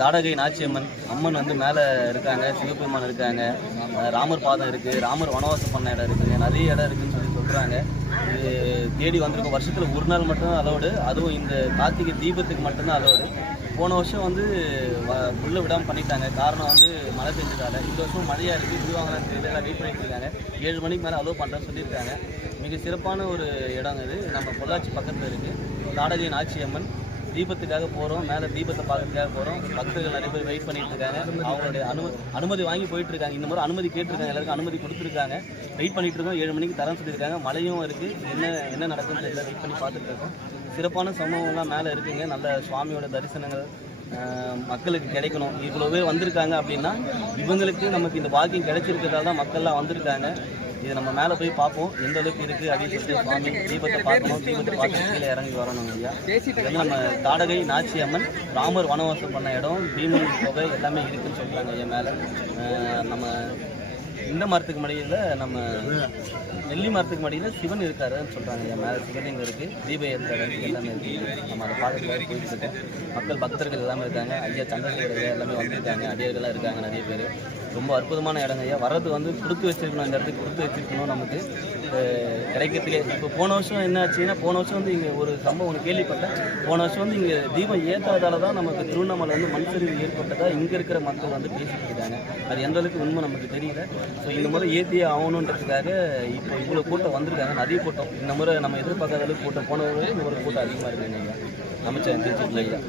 தாடகை நாச்சியம்மன் அம்மன் வந்து மேலே இருக்காங்க, சிவபெருமான் இருக்காங்க, ராமர் பாதம் இருக்குது, ராமர் வனவாசம் பண்ண இடம் இருக்குங்க, நிறைய இடம் இருக்குதுன்னு சொல்கிறாங்க. இது தேடி வந்திருக்கோம். வருஷத்தில் ஒரு நாள் மட்டும்தான் அலோடு, அதுவும் இந்த கார்த்திகை தீபத்துக்கு மட்டும்தான் அலோடு. போன வருஷம் வந்து உள்ளே விடாமல் பண்ணிட்டாங்க. காரணம் வந்து மழை பெஞ்சதால். இந்த வருஷம் மழையாக இருக்குது, விடுவாங்களான்னு தெரியல, எல்லாம் வெயிட் பண்ணிட்டு இருக்காங்க. 7 மணிக்கு மேலே அலோவ் பண்ணுறேன்னு சொல்லியிருக்காங்க. மிக சிறப்பான ஒரு இடம் இது. நம்ம பொள்ளாச்சி பக்கத்தில் இருக்குது. தாடகை நாச்சியம்மன் தீபத்துக்காக போகிறோம், மேலே தீபத்தை பார்க்கறதுக்காக போகிறோம். பக்தர்கள் நிறைய பேர் வெயிட் பண்ணிட்டு இருக்காங்க. அவங்களுடைய அனுமதி வாங்கி போயிட்டு இருக்காங்க. இந்த முறை அனுமதி கேட்டிருக்காங்க, எல்லாருக்கும் அனுமதி கொடுத்துருக்காங்க. வெயிட் பண்ணிட்டு இருக்கோம். 7 மணிக்கு தரேன்னு சொல்லியிருக்காங்க. மழையும் இருக்குது. என்ன நடக்குன்னு தெரியல, வெயிட் பண்ணி பார்த்துட்டு இருக்கோம். சிறப்பான சம்பவங்கள்லாம் மேலே இருக்குங்க. நல்ல சுவாமியோட தரிசனங்கள் மக்களுக்கு கிடைக்கணும். இவ்வளோ பேர் வந்திருக்காங்க அப்படின்னா இவங்களுக்கு நமக்கு இந்த பாக்கியம் கிடைச்சிருக்கிறதால தான் மக்கள்லாம் வந்திருக்காங்க. இது நம்ம மேலே போய் பார்ப்போம் எந்த அளவுக்கு இருக்குது அப்படின்னு சொல்லிட்டு. சுவாமி தீபத்தை பார்க்கணும், தீபத்தை பார்த்து கீழே இறங்கி வரணும் ஐயா. இது நம்ம தாடகை நாச்சியம்மன் ராமர் வனவாசம் பண்ண இடம், பீமன் தொகை எல்லாமே இருக்குதுன்னு சொல்கிறாங்க ஐயா. மேலே நம்ம இந்த மரத்துக்கு மடியில், நம்ம நெல்லி மரத்துக்கு மடியில் சிவன் இருக்காருன்னு சொல்கிறாங்க ஐயா. மேலே சிவலிங்கம் இருக்குது, தீப ஏற்ற எல்லாமே இருக்குது. நம்ம அதை பார்க்கறதுக்காக போயிட்டு இருக்கோம். மக்கள் பக்தர்கள் எல்லாமே இருக்காங்க. ஐயா சந்திரசேகர் எல்லாமே வந்திருக்காங்க. அடியார்கள்லாம் இருக்காங்க நிறைய பேர். ரொம்ப அற்புதமான இடங்க ஐயா. வர்றது வந்து கொடுத்து வச்சிருக்கணும், இந்த இடத்துக்கு கொடுத்து வச்சிருக்கணும். நமக்கு கிடைக்கிறதுலே இப்போ போன வருஷம் என்ன ஆச்சுன்னா, போன வருஷம் வந்து இங்கே ஒரு சம்பவம் ஒன்று கேள்விப்பட்டேன். போன வருஷம் வந்து இங்கே தீபம் ஏற்றாதால தான் நமக்கு திருவண்ணாமலை வந்து மண் சரிவு ஏற்பட்டதாக இங்கே இருக்கிற மக்கள் வந்து பேசிட்டு இருக்காங்க. அது எந்த அளவுக்கு உண்மை நமக்கு தெரியல. ஸோ இந்த முறை ஏற்றியே ஆகணுன்றதுக்காக இப்போ இவ்வளோ கூட்டம் வந்திருக்காங்க, நிறைய கூட்டம். இந்த முறை நம்ம எதிர்பார்க்காத அளவுக்கு கூட்டம், போன இந்த ஒரு கூட்டம் அதிகமாக இருக்குங்க ஐயா. அமைச்சர் தெரிஞ்சுக்கல ஐயா.